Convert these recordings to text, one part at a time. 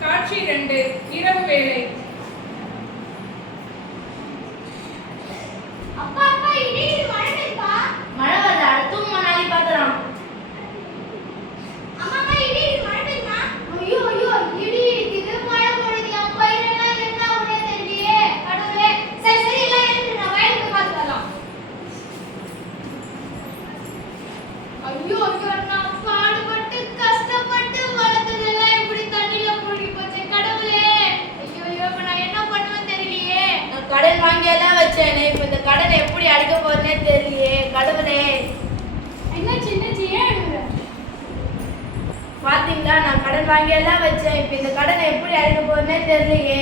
காட்சி ரெண்டு இரவு வேலை எப்படி அடிக்க போறேனே தெரியலையே கடவுளே. என்ன சின்னச்சி ஏன் பாத்தீங்களா நான் கடன் வாங்கியெல்லாம் வச்சேன். இப்ப இந்த கடனை எப்படி அடிக்க போறேனே தெரியலையே.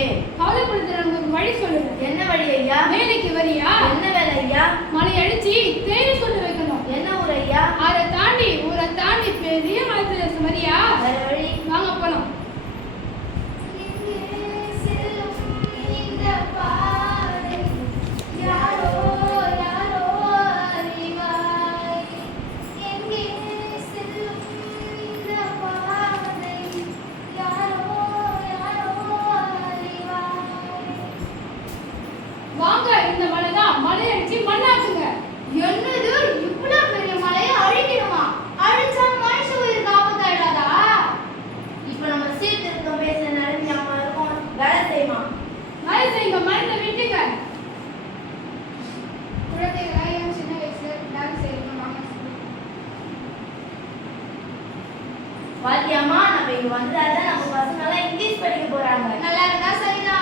வாத்தியம்மா நம்ம இங்கே வந்தாதான் நம்ம பசங்களாம் இங்கிலீஷ் படிக்க போகிறாங்க நல்லா இருந்தா சரிதா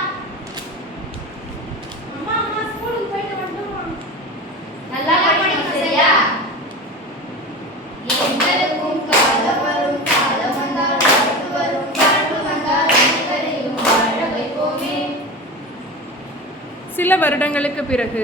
அம்மா அம்மா ஸ்கூலுக்கு போயிட்டு வந்துடுவோம் நல்லா படிக்கணும் சரியா? எங்களுக்கும் காலம் வரும் காலம் வந்தால் வாழ்வு வரும் வாழ்வு வந்தால் வாழ வைப்போமே. சில வருடங்களுக்கு பிறகு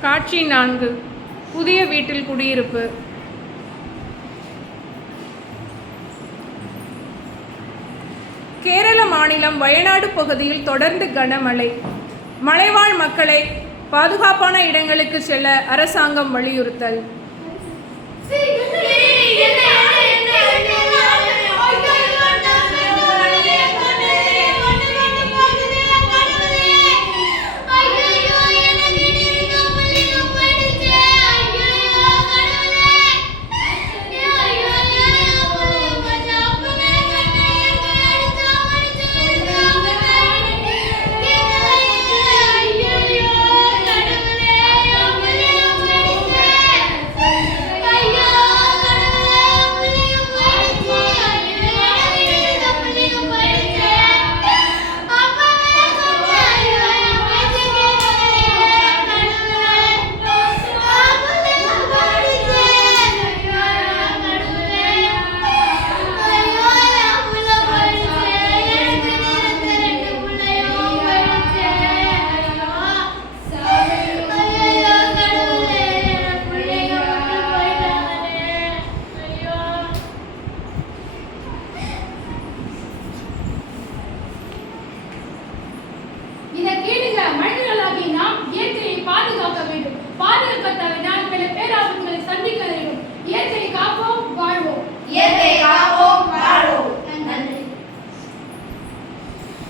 காட்சி நான்கு. புதிய வீட்டில் குடியிருப்பு. கேரள மாநிலம் வயநாடு பகுதியில் தொடர்ந்து கனமழை. மலைவாழ் மக்களை பாதுகாப்பான இடங்களுக்கு செல்ல அரசாங்கம் வலியுறுத்தல்.